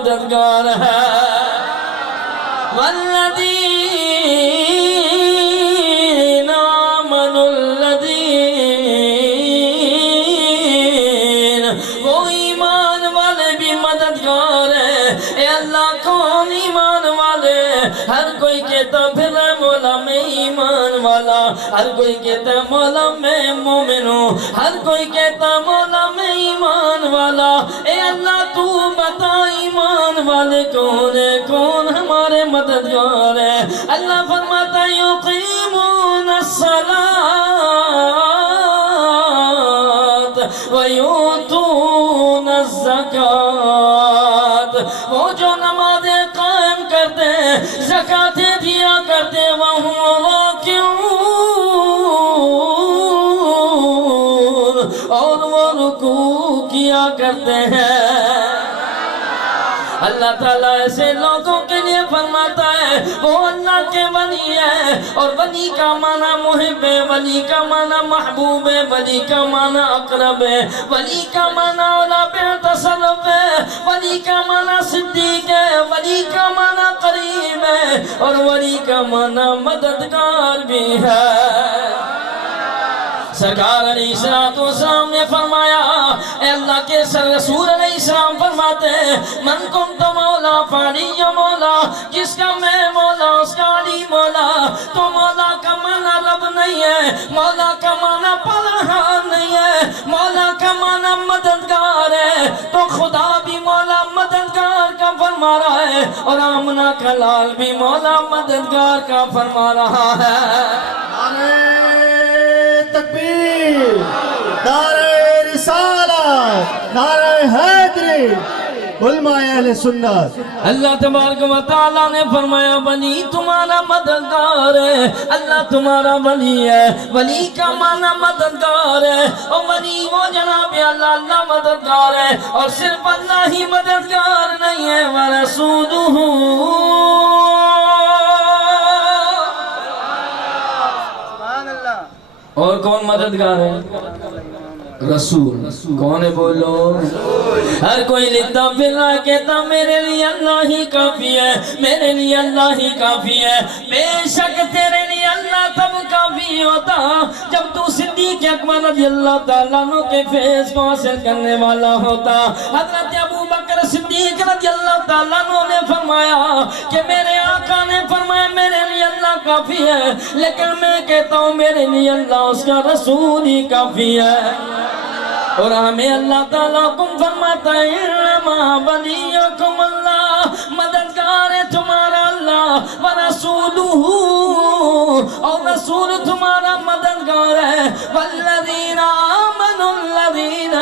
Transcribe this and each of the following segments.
مددگار ہے والذین آمنوا الذین وہ ایمان والے بھی مددگار ہیں اے اللہ کون ایمان والے ہر کوئی کہتا پھر مولا میں ایمان والا ہر کوئی کہتا مولا میں مومن ہوں ہر کوئی کہتا مولا میں ایمان والا اے اللہ تو بتا ایمان والے کون ہے کون ہمارے مددگار ہے اللہ فرماتا یقیمون الصلاۃ ویؤتون الزکوٰۃ وہ جو نمازیں قائم کرتے ہیں زکاتیں دیا کرتے وہم راکعون اور وہ رکوع کیا کرتے ہیں اللہ تعالیٰ ایسے لوگوں کے لیے فرماتا ہے وہ اللہ کے ولی ہے اور ولی کا معنی محب ہے ولی کا معنی محبوب ہے ولی کا معنی اقرب ہے ولی کا معنی اولا بتصرف ہے ولی کا معنی صدیق ہے ولی کا معنی قریب ہے اور ولی کا معنی مددگار بھی ہے سرکار علیہ السلام نے فرمایا اے اللہ کے رسول علیہ السلام فرماتے ہیں من کنت مولا فعلی مولا جس کا میں مولا اس کا علی مولا تو مولا کا معنی رب نہیں ہے مولا کا معنی پناہگار نہیں ہے مولا کا معنی مددگار ہے تو خدا بھی مولا مددگار کا فرما رہا ہے اور آمنہ کا لال بھی مولا مددگار کا فرما رہا ہے تکبیر نعرہ رسالت نعرہ حیدری علماء اہل سنت اللہ تبارک و تعالیٰ نے فرمایا ولی تمہارا مددگار ہے اللہ تمہارا ولی ہے ولی کا معنی مددگار ہے اور ولی وہ جناب اللہ اللہ مددگار ہے اور صرف اللہ ہی مددگار نہیں ہے ورسولہ اور کون مددگار ہے رسول کون ہے بولو ہر کوئی لکھتا پھر رہا کہتا میرے لیے اللہ ہی کافی ہے میرے لیے اللہ ہی کافی ہے بے شک تیرے لیے اللہ تب کافی ہوتا جب تو صدیق اکبر رضی اللہ تعالیٰ عنہ کے فیض کو حاصل کرنے والا ہوتا حضرت ابو بکر صدیق رضی اللہ تعالیٰ عنہ نے فرمایا کہ میرے آقا نے فرمایا میرے لیے اللہ کافی ہے لیکن میں کہتا ہوں میرے لیے اللہ اس کا رسول ہی کافی ہے اور ہمیں اللہ تعالیٰ کم فرماتا ہے انما ولیکم اللہ مددگار ہے تمہارا اللہ ورسولہ اور رسول تمہارا مددگار ہے والذین آمنوا الذین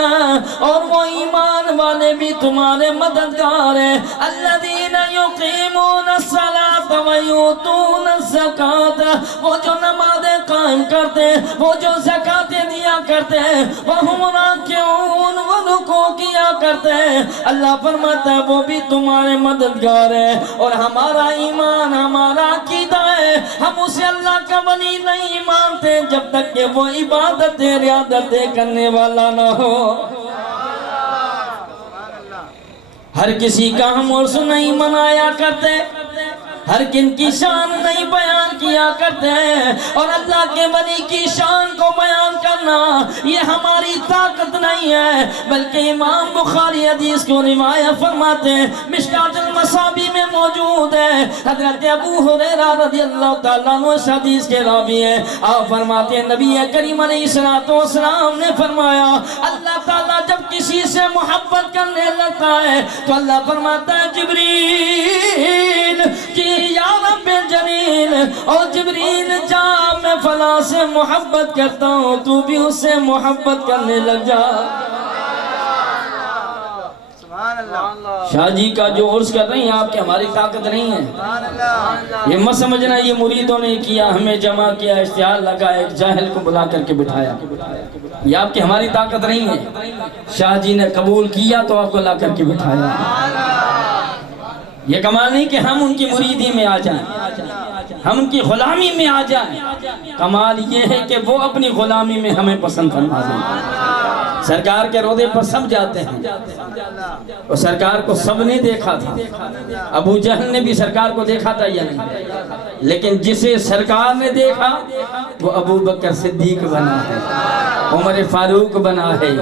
اور وہ ایمان والے بھی تمہارے مددگار ہیں الذین یقیمون الصلاۃ ویؤتون الزکوٰۃ وہ جو نمازیں قائم کرتے ہیں وہ جو زکاتیں دیا کرتے ہیں وہم راکعون وہ رکوع کیا کرتے ہیں اللہ فرماتا ہے وہ بھی تمہارے مددگار ہیں اور ہمارا ایمان ہمارا عقیدہ ہے ہم اسے اللہ کا ولی نہیں مانتے جب تک کہ وہ عبادتیں ریاضتیں کرنے والا نہ ہو ہر کسی کا ہم عرس نہیں منایا کرتے ہر کن کی شان نہیں بیان کیا کرتے ہیں اور اللہ کے ولی کی شان کو بیان کرنا یہ ہماری طاقت نہیں ہے بلکہ امام بخاری حدیث کو روایت فرماتے ہیں مشکات المصابی میں موجود ہے حضرت ابو ہریرہ رضی اللہ تعالیٰ عنہ اس حدیث کے راوی ہیں آپ فرماتے ہیں نبی کریم علیہ السلام نے فرمایا اللہ تعالیٰ جب کسی سے محبت کرنے لگتا ہے تو اللہ فرماتا ہے جبریل کی یا رب جلیل اور جبریل جا میں فلاں سے محبت کرتا ہوں تو بھی اس سے محبت کرنے لگ جا شاہ جی کا جو عرس کر رہے ہیں آپ کی ہماری طاقت نہیں ہے یہ مت سمجھنا یہ مریدوں نے کیا ہمیں جمع کیا اشتہار لگا ایک جاہل کو بلا کر کے بٹھایا یہ آپ کی ہماری طاقت نہیں ہے شاہ جی نے قبول کیا تو آپ کو لا کر کے بٹھایا یہ کمال نہیں کہ ہم ان کی مریدی میں آ جائیں ہم ان کی غلامی میں آ جائیں کمال یہ ہے کہ وہ اپنی غلامی میں ہمیں پسند فرما دیں سرکار کے روضے پر سب جاتے ہیں، اور سرکار کو سب نے دیکھا تھا۔ ابو جہل نے بھی سرکار کو دیکھا تھا یا نہیں؟ لیکن جسے سرکار نے دیکھا وہ ابو بکر صدیق بنا ہے، عمر فاروق بنا ہے،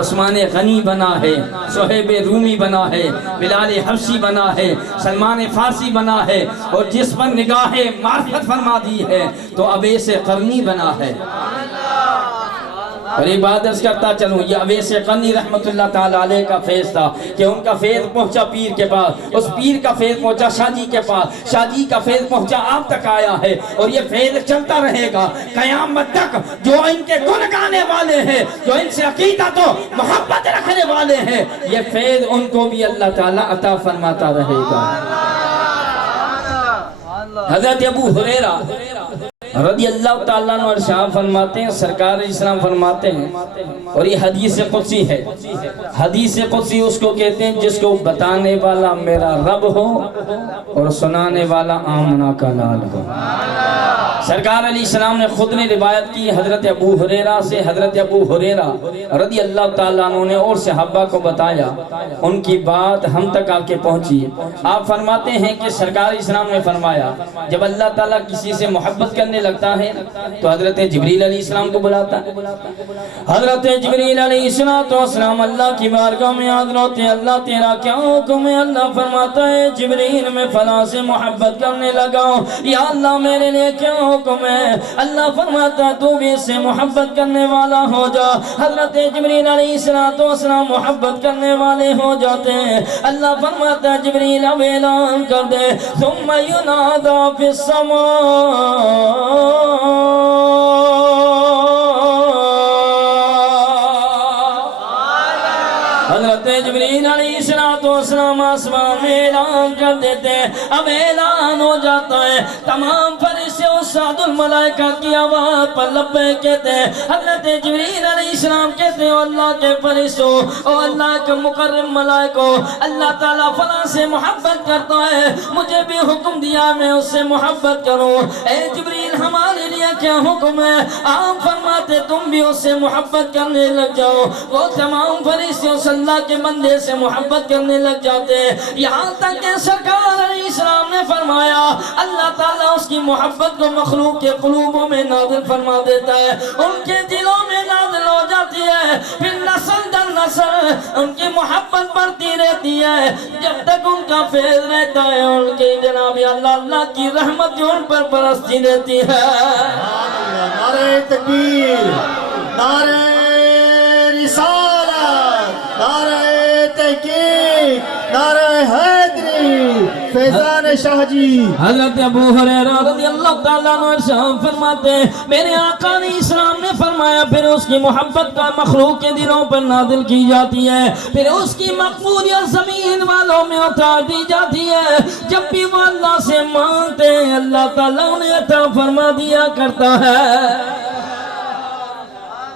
عثمان غنی بنا ہے، صہیب رومی بنا ہے، بلال حبشی بنا ہے، سلمان فارسی بنا ہے، اور جس پر نگاہ معرفت فرما دی ہے تو اویس قرنی بنا ہے۔ اور ایک بات عرض کرتا چلوں، یہ اویس قرنی رحمت اللہ تعالیٰ علیہ کا فیض تھا کہ ان کا فیض پہنچا پیر کے پاس، اس پیر کا فیض پہنچا شاہ جی کے پاس، شاہ جی کا فیض پہنچا آپ تک آیا ہے، اور یہ فیض چلتا رہے گا قیامت تک۔ جو ان کے گن گانے والے ہیں، جو ان سے عقیدہ تو محبت رکھنے والے ہیں، یہ فیض ان کو بھی اللہ تعالیٰ عطا فرماتا رہے گا۔ حضرت ابو ہریرہ رضی اللہ تعالیٰ عنہ ارشاد فرماتے ہیں، سرکار اسلام فرماتے ہیں، اور یہ حدیث قدسی ہے، حدیث قدسی اس کو کہتے ہیں جس کو بتانے والا میرا رب ہو اور سنانے والا آمنہ کا لال ہو۔ سرکار علیہ السلام نے خود نے روایت کی حضرت ابو ہریرہ سے، حضرت ابو ہریرہ رضی اللہ تعالیٰ عنہ نے اور صحابہ کو بتایا، ان کی بات ہم تک آ کے پہنچی۔ آپ فرماتے ہیں کہ سرکار اسلام نے فرمایا جب اللہ تعالیٰ کسی سے محبت کرنے لگتا ہے تو حضرت جبریل علیہ السلام کو بلاتا ہے۔ حضرت جبریل علیہ السلام اللہ کی بارگاہ میں حاضر ہوتے ہیں، اللہ تیرا کیا حکم ہے؟ اللہ فرماتا ہے جبریل میں فلاں سے محبت کرنے لگا ہوں، یا اللہ میرے لیے کیا حکم ہے؟ اللہ فرماتا ہے تو بھی اس سے محبت کرنے والا ہو جا۔ حضرت جبریل علیہ السلام محبت کرنے والے ہو جاتے ہیں۔ اللہ فرماتا ہے جبریل اب اعلان کر دے، ثم ینادی فی السماء حضرت جبریل علیہ السلام آسمان میں اعلان کر دیتے ہیں، اب اعلان ہو جاتا ہے، تمام فرشتے اور سعد الملائکہ کی آواز پر لبیک کہتے ہیں۔ حضرت جبریل علیہ السلام کہتے ہیں اللہ کے فرشتوں اور اللہ کے مکرم ملائکوں، اللہ تعالیٰ فلاں سے محبت کرتا ہے، مجھے بھی حکم دیا میں اس سے محبت کروں۔ اے جبریل ہمارے لیے کیا حکم ہے؟ آپ فرماتے تم بھی اس سے محبت کرنے لگ جاؤ۔ وہ تمام فرشتے اس اللہ کے بندے سے محبت کرنے لگ جاتے ہیں، یہاں تک کہ سرکار علیہ السلام نے فرمایا اللہ تعالیٰ اس کی محبت کو مخلوق کے قلوبوں میں نازل فرما دیتا ہے، ان کے دلوں میں نازل ہو جاتی ہے، پھر نسل در نسل ان کی محبت بڑھتی رہتی ہے جب تک ان کا فیض رہتا ہے، ان کے جناب اللہ کی رحمت جو ان پر برستی رہتی ہے۔ نعرہ تکبیر، نعرہ رسالت، نعرہ تحقیق، نعرہ حیدری، فیضان شاہ جی۔ حضرت ابو ہریرہ رضی اللہ تعالیٰ عنہ ارشاد فرماتے ہیں میرے آقا علیہ السلام نے فرمایا پھر اس کی محبت کا مخلوق کے دلوں پر نازل کی جاتی ہے، پھر اس کی مقبولیت زمین والوں میں اتار دی جاتی ہے، جب بھی وہ اللہ سے مانگتے ہیں اللہ تعالیٰ انہیں عطا فرما دیا کرتا ہے۔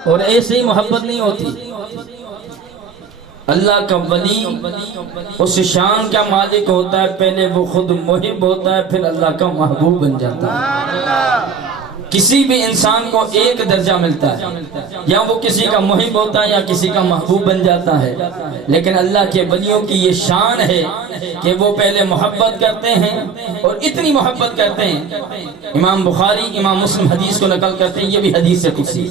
اور ایسے ہی محبت نہیں ہوتی، اللہ کا ولی اس شان کا مالک ہوتا ہے، پہلے وہ خود محب ہوتا ہے پھر اللہ کا محبوب بن جاتا ہے۔ کسی بھی انسان کو ایک درجہ ملتا ہے، یا وہ کسی کا محب ہوتا ہے یا کسی کا محبوب بن جاتا ہے، لیکن اللہ کے ولیوں کی یہ شان ہے کہ وہ پہلے محبت کرتے ہیں اور اتنی محبت کرتے ہیں، امام بخاری امام مسلم حدیث کو نقل کرتے ہیں، یہ بھی حدیث سے قدسی۔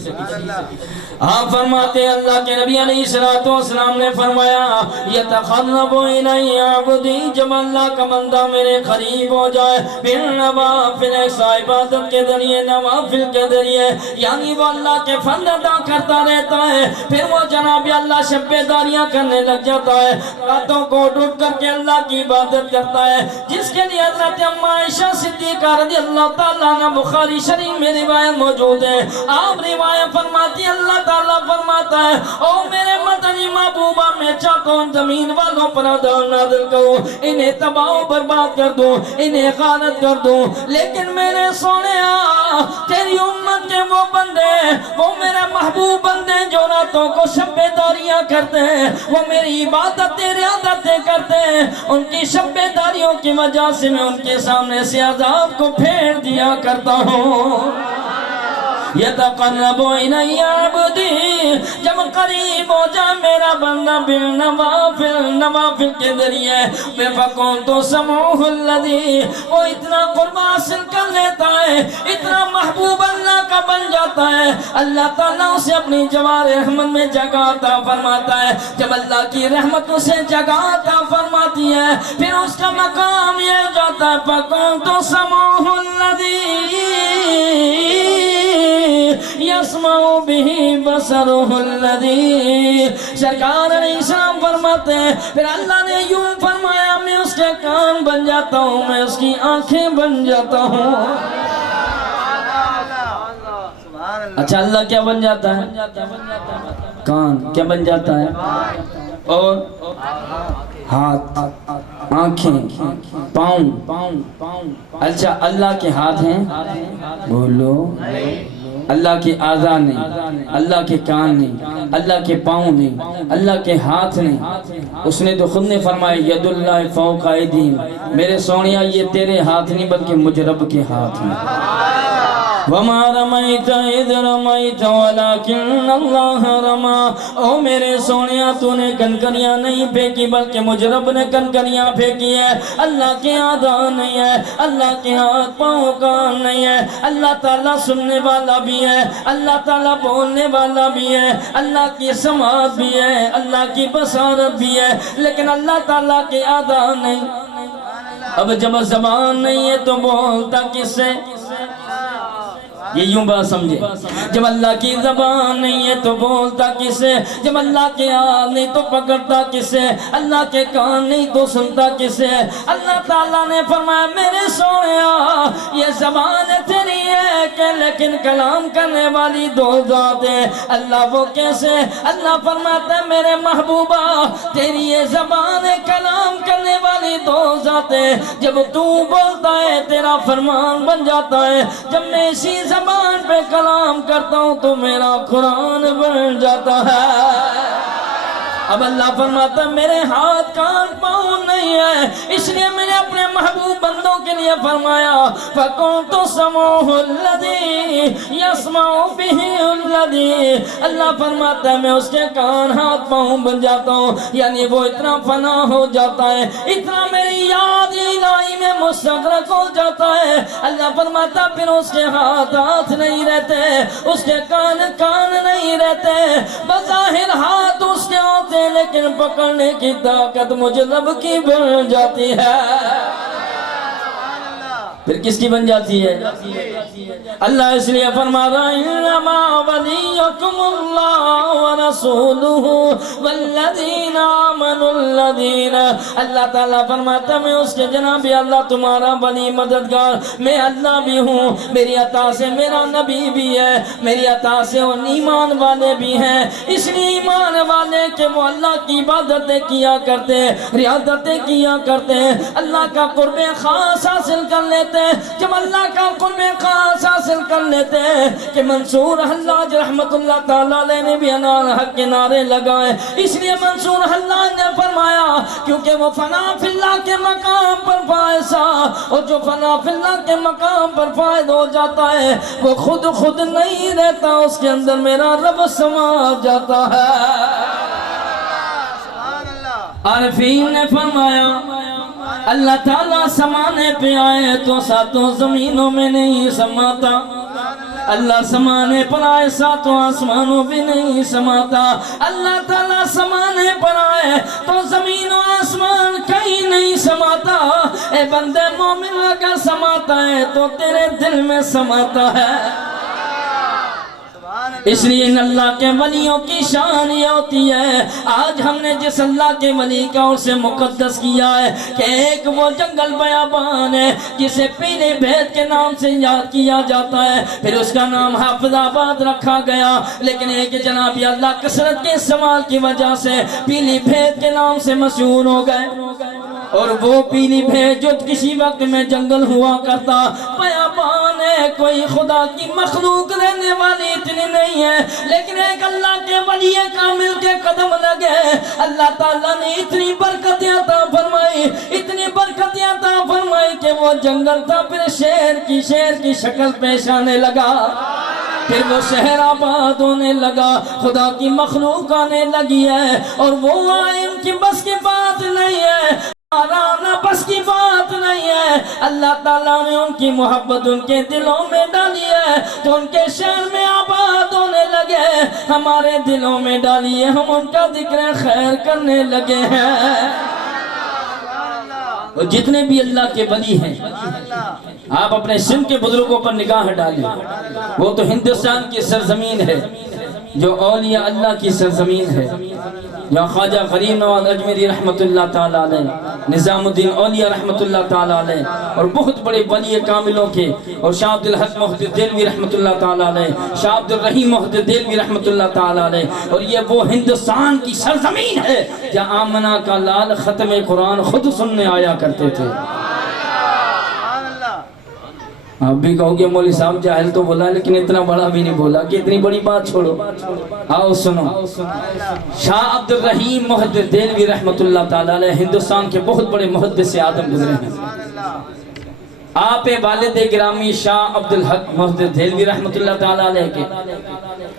آپ فرماتے ہیں اللہ کے نبی علیہ السلام نے فرمایا یتقرب الی عبدی، جب اللہ کا بندہ میرے قریب ہو جائے پھر نوافل عبادت کے ذریعے، نوافل کے ذریعے، یعنی وہ اللہ کے فرض ادا کرتا رہتا ہے، پھر وہ جناب اللہ شب بیداریاں کرنے لگ جاتا ہے، راتوں کو اٹھ کر کے اللہ کی عبادت کرتا ہے، جس کے لیے حضرت اما عائشہ صدیقہ رضی اللہ تعالیٰ عنہ بخاری شریف میں روایت موجود ہے، آپ روایت فرماتی اللہ تعالیٰ فرماتا ہے او میرے مدنی محبوبہ میں چاہتا ہوں زمین والوں پر عذاب نازل کروں، انہیں تباہ و برباد کر دوں، انہیں غارت کر دوں، لیکن میرے سونے تیری امت کے وہ بندے، وہ میرے محبوب بندے جو راتوں کو شب بیداریاں کرتے ہیں، وہ میری عبادت تیرے عادتیں کرتے ہیں، ان کی شب بیداریوں کی وجہ سے میں ان کے سامنے سے عذاب کو پھیر دیا کرتا ہوں۔ یتقرب الی عبدی، جب قریب ہو جائے میرا بندہ بالنوافل کے ذریعے میں فکنت سمعہ الذی، وہ اتنا قرب حاصل کر لیتا ہے، اتنا محبوب اللہ کا بن جاتا ہے، اللہ تعالیٰ اسے اپنی جوار رحمت میں جگہ عطا فرماتا ہے۔ جب اللہ کی رحمت اسے جگہ عطا فرماتی ہے پھر اس کا مقام یہ جاتا ہے فکنت سمعہ الذی یسمع بہ بصرہ الذی، سرکار علیہ السلام فرماتے ہیں پھر اللہ نے یوں فرمایا میں اس کے کان بن جاتا ہوں، میں اس کی آنکھیں بن جاتا ہوں۔ اچھا اللہ کیا بن جاتا ہے؟ کان کیا بن جاتا ہے؟ اور ہاتھ، آنکھیں، پاؤں۔ اچھا اللہ کے ہاتھ ہیں؟ بولو۔ اللہ کے اعضاء نہیں، اللہ کے کان نہیں، اللہ کے پاؤں نہیں، اللہ کے ہاتھ نہیں۔ اس نے تو خود نے فرمایا ید اللہ فوق ایدیہم، میرے سونیا یہ تیرے ہاتھ نہیں بلکہ مجھ رب کے ہاتھ ہیں۔ وما رمیت اذ رمیت ولکن اللہ رما، او میرے سونیا تو نے کنکریاں نہیں پھینکی بلکہ مجھ رب نے کنکریاں پھینکی ہے۔ اللہ کے اعضاء نہیں ہے، اللہ کے ہاتھ پاؤں کان نہیں ہے، اللہ تعالیٰ سننے والا بھی ہے، اللہ تعالیٰ بولنے والا بھی ہے، اللہ کی سماعت بھی ہے، اللہ کی بصارت بھی ہے، لیکن اللہ تعالیٰ کے اعضاء نہیں۔ اب جب زبان نہیں ہے تو بولتا کس سے؟ یہ یوں بات سمجھے، جب اللہ کی زبان نہیں ہے تو بولتا کس سے؟ جب اللہ کے ہاتھ نہیں تو پکڑتا کس سے؟ اللہ کے کان نہیں تو سنتا کس سے؟ اللہ تعالیٰ نے فرمایا میرے سونیا یہ زبان تیری ہے کہ لیکن کلام کرنے والی دو ذات ہے۔ اللہ وہ کیسے؟ اللہ فرماتا ہے میرے محبوبہ تیری یہ زبان ہے کلام کرنے والی دو ذات ہے، جب تو بولتا ہے تیرا فرمان بن جاتا ہے، جب میں اسی زبان پہ کلام کرتا ہوں تو میرا قرآن بن جاتا ہے۔ اب اللہ فرماتا ہے میرے ہاتھ کان پاؤں نہیں ہے، اس لیے میں نے اپنے محبوب بندوں کے لیے فرمایا فَكُنْتُ سَمْعَهُ الَّذِي يَسْمَعُ بِهِ الَّذِي، اللہ فرماتا ہے میں اس کے کان ہاتھ پاؤں بن جاتا ہوں، یعنی وہ اتنا فنا ہو جاتا ہے، اتنا میری یاد الہی میں مستغرق ہو جاتا ہے۔ اللہ فرماتا ہے پھر اس کے ہاتھ نہیں رہتے، اس کے کان نہیں رہتے، بظاہر ہاتھ اس کے ہوتے لیکن پکڑنے کی طاقت مجھ رب کی بن جاتی ہے۔ پھر کس کی بن جاتی ہے؟ اللہ اس لیے فرما رہا انما ولیکم اللہ ورسولہ والذین آمنوا الذین، اللہ تعالیٰ فرماتا ہے میں اس کے جناب اللہ تمہارا ولی مددگار، میں اللہ بھی ہوں، میری عطا سے میرا نبی بھی ہے، میری عطا سے ان ایمان والے بھی ہیں، اس لیے ایمان والے کہ وہ اللہ کی عبادتیں کیا کرتے ہیں، ریاضتیں کیا کرتے ہیں، اللہ کا قرب خاص حاصل کر لیتے ہیں۔ جب اللہ کا قرب خاص حاصل کر لیتے ہیں کہ منصور حلاج رحمت اللہ تعالیٰ علیہ نے بھی انار حق کے نعرے لگائے، اس لیے منصور حلاج نے فرمایا کیونکہ وہ فنا فی اللہ کے مقام پر فائز تھا، اور جو فنا فی اللہ کے مقام پر فائز ہو جاتا ہے وہ خود نہیں رہتا، اس کے اندر میرا رب سما جاتا ہے۔ عارفین نے فرمایا اللہ تعالیٰ سمانے پہ آئے تو ساتوں زمینوں میں نہیں سماتا، اللہ سمانے پر آئے ساتوں آسمانوں بھی نہیں سماتا، اللہ تعالیٰ سمانے پر آئے تو زمین و آسمان کہیں نہیں سماتا، اے بندے مومن اگر سماتا ہے تو تیرے دل میں سماتا ہے۔ اس لیے ان اللہ کے ولیوں کی شان یہ ہوتی ہے، آج ہم نے جس اللہ کے ولی کا اسے مقدس کیا ہے کہ ایک وہ جنگل بیابان ہے جسے پیلے بھید کے نام سے یاد کیا جاتا ہے، پھر اس کا نام حافظ آباد رکھا گیا، لیکن ایک جناب اللہ کثرت کے استعمال کی وجہ سے پیلی بھید کے نام سے مشہور ہو گئے، اور وہ پیلی بھید جو کسی وقت میں جنگل ہوا کرتا بیابان ہے، کوئی خدا کی مخلوق رہنے والی اتنی نہیں ہے، لیکن ایک اللہ کے ولی کامل کے قدم لگے، اللہ تعالیٰ نے اتنی برکتیں عطا فرمائی، اتنی برکتیں عطا فرمائی کہ وہ جنگل تھا پھر شیر کی شکل پیش آنے لگا۔ پھر وہ شہر آباد ہونے لگا، خدا کی مخلوق آنے لگی ہے، اور وہ آئے ان کی بس کی بات نہیں ہے، آرانا بس کی بات نہیں ہے۔ اللہ تعالیٰ نے ان کی محبت ان کے دلوں میں ڈالی ہے، تو ان کے شہر میں آباد ہونے لگے، ہمارے دلوں میں ڈالی ہے، ہم ان کا ذکر خیر کرنے لگے ہیں۔ اور جتنے بھی اللہ کے ولی ہیں، آپ اپنے سندھ کے بزرگوں پر نگاہ ڈالیں، وہ تو ہندوستان کی سرزمین ہے جو اولیاء اللہ کی سرزمین ہے، جہاں خواجہ غریب نواز اجمیری رحمت اللہ تعالیٰ علیہ، نظام الدین اولیاء رحمت اللہ تعالیٰ علیہ، اور بہت بڑے ولی کاملوں کے، اور شاہ عبد الحق محدث دہلوی رحمت اللہ تعالیٰ علیہ، شاہ عبد الرحیم محدث دہلوی رحمت اللہ تعالیٰ علیہ، اور یہ وہ ہندوستان کی سرزمین ہے جہاں آمنہ کا لال ختم قرآن خود سننے آیا کرتے تھے۔ آپ بھی کہو گے مولوی صاحب جاہل تو بولا، لیکن اتنا بڑا بھی نہیں بولا کہ اتنی بڑی بات چھوڑو۔ آؤ سنو، شاہ عبد الرحیم محدث دہلوی رحمت اللہ تعالیٰ علیہ ہندوستان کے بہت بڑے محدث اعظم گزرے ہیں۔ آپ والد گرامی شاہ عبد الحق محدث دہلوی رحمت اللہ تعالیٰ علیہ کے،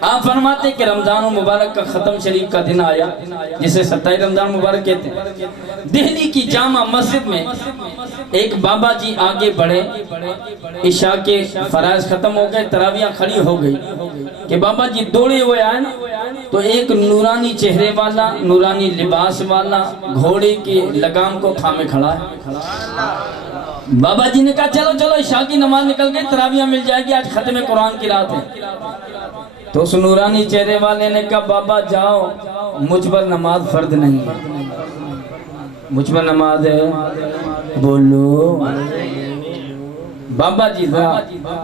آپ فرماتے کہ رمضان مبارک کا ختم شریف کا دن آیا، جسے 27 رمضان مبارک کہتے ہیں۔ دہلی کی جامع مسجد میں ایک بابا جی آگے بڑھے، عشاء کے فرائض ختم ہو گئے، تراویح کھڑی ہو گئی کہ بابا جی دوڑے ہوئے آئے نا، تو ایک نورانی چہرے والا، نورانی لباس والا گھوڑے کی لگام کو تھامے کھڑا ہے۔ بابا جی نے کہا چلو چلو عشاء کی نماز نکل گئی، تراویح مل جائے گی، آج ختم قرآن کی رات ہے۔ تو اس نورانی چہرے والے نے کہا بابا جاؤ، مجھ پر نماز فرض نہیں، مجھ پر نماز ہے، بولو۔ بابا جی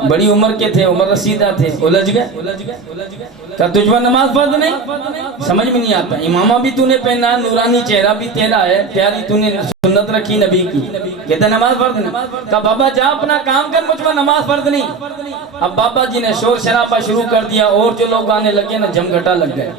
بڑی عمر کے تھے، عمر رسیدہ تھے، الجھ گئے، کہا تجھ پر نماز فرض نہیں؟ سمجھ میں نہیں آتا، امامہ بھی تو نے پہنا ہے، نورانی چہرہ بھی تیرا ہے، پیاری تو نے سنت رکھی نبی کی، کہتا نماز فرض نہیں۔ کہا بابا جا اپنا کام کر، مجھ پر نماز فرض نہیں۔ اب بابا جی نے شور شرابہ شروع کر دیا، اور جو لوگ آنے لگے نا جمگھٹا لگ گئے۔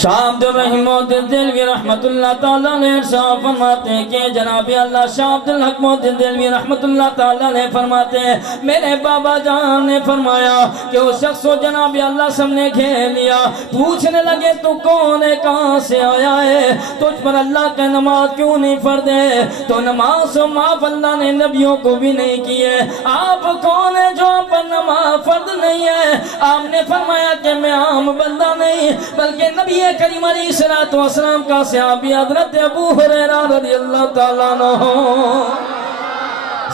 شاہ عبد الرحیم محدث دہلوی رحمت اللہ تعالیٰ نے ارشاد فرماتے ہیں کہ جناب اللہ شاہ عبد الحق محدث دہلوی رحمت اللہ تعالیٰ نے فرماتے ہیں میرے بابا جان نے فرمایا کہ وہ شخص کو جناب اللہ سب نے گھیر لیا، پوچھنے لگے تو کون ہے، کہاں سے آیا ہے، تجھ پر اللہ کا نماز کیوں نہیں فرض ہے؟ تو نماز و معاف اللہ نے نبیوں کو بھی نہیں کی ہے، آپ کون ہے جو آپ پر نماز فرض نہیں ہے؟ آپ نے فرمایا کہ میں عام بندہ نہیں بلکہ نبی کریم علیہ السلام کا صحابی حضرت ابو ہریرہ رضی اللہ تعالیٰ عنہ،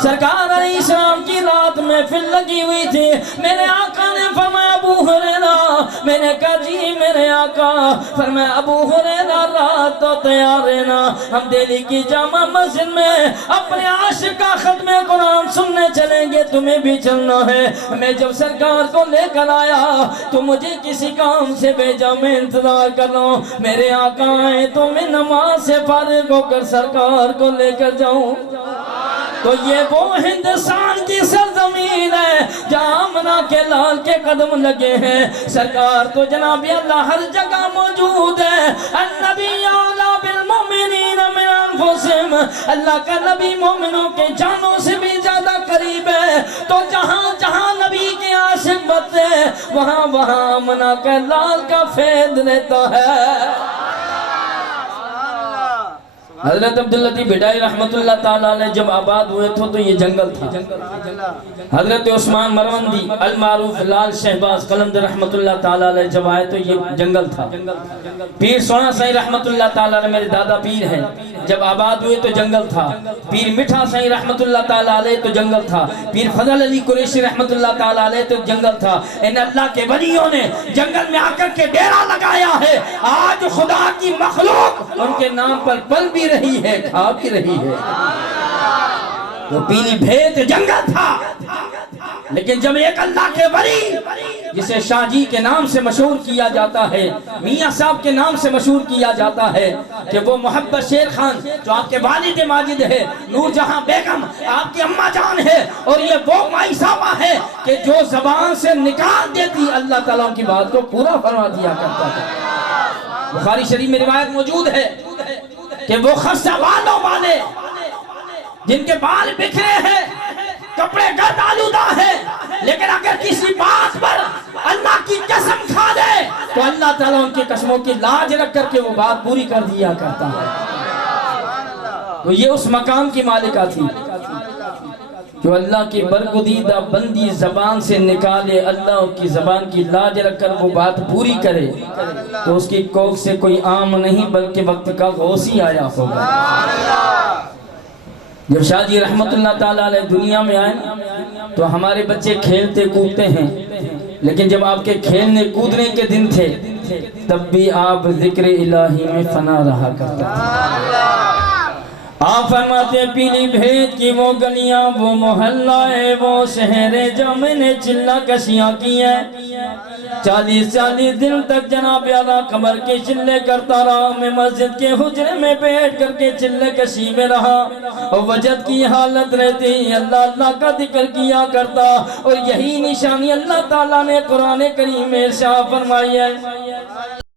سرکار علیہ السلام کی رات محفل لگی ہوئی تھی، میرے آقا نے فرمایا ابو ہریرہ، میں نے کہا جی میرے آقا، فرمایا ابو ہریرہ رات تو تیار ہے نا، ہم دہلی کی جامع مسجد میں اپنے عاشق کا ختم قرآن سننے چلیں گے، تمہیں بھی چلنا ہے۔ میں جب سرکار کو لے کر آیا تو مجھے کسی کام سے بھیجا، میں انتظار کر رہا ہوں میرے آقا آئے تو میں نماز سے فارغ ہو کر سرکار کو لے کر جاؤں۔ تو یہ وہ ہندوستان کی سرزمین ہے جہاں آمنہ کے لال کے قدم لگے ہیں، سرکار تو جناب اللہ ہر جگہ موجود ہے۔ النبی اولیٰ بالمؤمنین من انفسہم، اللہ کا نبی مومنوں کے جانوں سے بھی زیادہ قریب ہے، تو جہاں جہاں نبی کے عاشق بتے وہاں وہاں آمنہ کے لال کا فیض رہتا ہے۔ حضرت عبداللطیف بھٹائی رحمت اللہ تعالیٰ علیہ جب آباد ہوئے تھے تو یہ جنگل تھا۔ حضرت عثمان مروندی المعروف لال شہباز قلندر رحمت اللہ تعالیٰ علیہ جب آئے تو یہ جنگل تھا۔ پیر سونا سائی رحمت اللہ تعالیٰ علیہ میرے دادا پیر ہیں، جب آباد ہوئے تو جنگل تھا۔ پیر مٹھا سائی رحمت اللہ تعالیٰ علیہ تو جنگل تھا۔ پیر فضل علی قریشی رحمت اللہ تعالیٰ علیہ تو جنگل تھا۔ ان اللہ کے ولیوں نے جنگل میں آ کر کے ڈیرا لگایا ہے، آج خدا کی مخلوق ان کے نام پر پل بھی رہی ہے، کھا بھی رہی ہے۔ وہ پیلی بھیت جنگل تھا، لیکن جب ایک اللہ کے ولی جسے شاہ جی کے نام سے مشہور کیا جاتا ہے، میاں صاحب کے نام سے مشہور کیا جاتا ہے کہ وہ محبت شیر خان جو آپ کے والد ماجد ہے، نور جہاں بیگم آپ کی اماں جان ہے، اور یہ وہ مائی صاحبہ ہے کہ جو زبان سے نکال دیتی اللہ تعالیٰ کی بات کو پورا فرما دیا کرتا تھا۔ بخاری شریف میں روایت موجود ہے کہ وہ خستہ بالوں والے جن کے بال بکھرے ہیں، کپڑے گرد آلودہ ہیں، لیکن اگر کسی بات پر اللہ کی قسم کھا دے تو اللہ تعالیٰ ان کی قسموں کی لاج رکھ کر کے وہ بات پوری کر دیا کرتا ہے. تو یہ اس مقام کی مالکہ تھی جو اللہ کی برگزیدہ بندی زبان سے نکالے، اللہ کی زبان کی لاج رکھ کر وہ بات پوری کرے تو اس کی کوکھ سے کوئی عام نہیں بلکہ وقت کا غوثی آیا ہوگا. جب شاہ جی رحمت اللہ تعالیٰ علیہ دنیا میں آئے تو ہمارے بچے کھیلتے کودتے ہیں، لیکن جب آپ کے کھیلنے کودنے کے دن تھے تب بھی آپ ذکر الہی میں فنا رہا کرتے تھے. آپ فرماتے پیلی بھیت کی وہ گلیاں، وہ محلہ ہے، وہ شہر جہاں میں نے چلہ کشیاں کی ہیں. 40 دن تک جناب اعلیٰ قبر کے چلے کرتا رہا. میں مسجد کے حجرے میں بیٹھ کر کے چلے کشی میں رہا اور وجد کی حالت رہتی اللہ اللہ کا ذکر کیا کرتا. اور یہی نشانی اللہ تعالیٰ نے قرآن کریم میں ارشاد فرمائی ہے